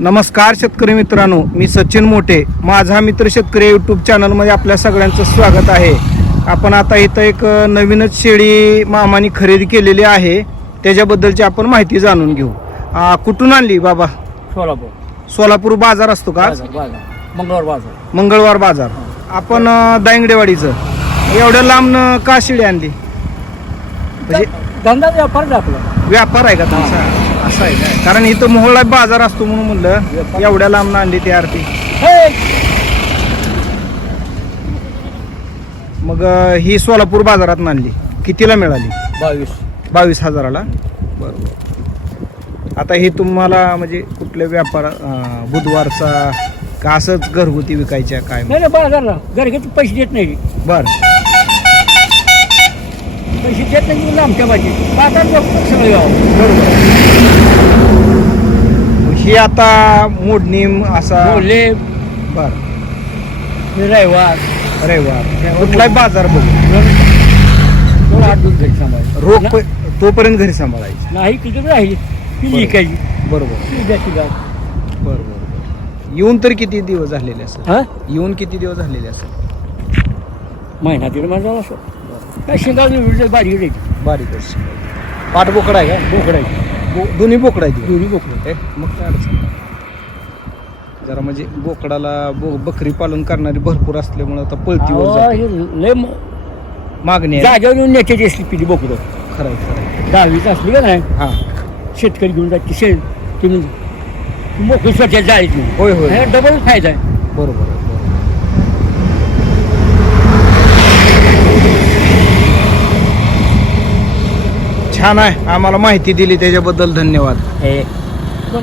नमस्कार शेतकरी मित्रांनो मी सचिन मोठे. माझा मित्र शेतकरी यूट्यूब चॅनलमध्ये आपल्या सगळ्यांचं स्वागत आहे. आपण आता इथं एक नवीनच शेळी मामानी खरेदी केलेली आहे. त्याच्याबद्दलची आपण माहिती जाणून घेऊ. आ, कुठून आणली बाबा? सोलापूर. सोलापूर बाजार असतो का आज? बाजार बाजार. मंगळवार बाजार. मंगळवार बाजार. आपण अ, दायंगडेवाडीचं. एवढ्या लांबनं का शेळी आणली? म्हणजे धंदा व्यापार आपला व्यापार आहे का तुमचा? असं आहे काय? कारण इथं मोहळा बाजार असतो म्हणून म्हणलं एवढ्या लांब आणली ती आरती. मग ही सोलापूर बाजारात आणली कितीला मिळाली? बावीस. बावीस हजाराला? बरोबर. आता हे तुम्हाला म्हणजे कुठल्या व्यापार अं, बुधवारचा का असंच घरगुती विकायच्या काय? नाही नाही बाजारला. घरगुती पैसे देत नाही. बर. पैसे देत नाही म्हणून आमच्या बाजी बाजार बघतो सगळं गाव ही आता मोडणी असा बोलले बर. रविवार. रविवार. कुठलाही बाजार बघू. दोन आठ दिवस घरी सांभाळ रोख प- तोपर्यंत घरी सांभाळायची. नाही किती राहिली. ती बरं. विकायची. बरोबर. ती द्यायची गाव बरोबर. येऊन तर किती दिवस झालेले असतात हा? येऊन किती दिवस झालेले असतात महिना दीड माझा असं. काय शिंगा बारीक बारीक असं. पाठ बोकडा आहे का? बोकडायची बो- दोन्ही बोकडा आहे दोन्ही बोकडं. ए, मग काय अडचण नाही. जरा म्हणजे बोकडाला बो बकरी पालन करणारी भरपूर असल्यामुळे आता पळतीवर अहो, जाते. हे लय म- मागणी आहे. जागेवर येऊन नेत्याची असली पिढी बोकडं. खरं आहे, खरं आहे. दहावीच असली का नाही? हा. शेतकरी घेऊन जाते शेत तुम्ही मोकळी स्वच्छ जायची होय होय. हे डबल फायदा आहे. बरोबर आहे, बरोबर छान आहे. आम्हाला माहिती दिली त्याच्याबद्दल धन्यवाद. हे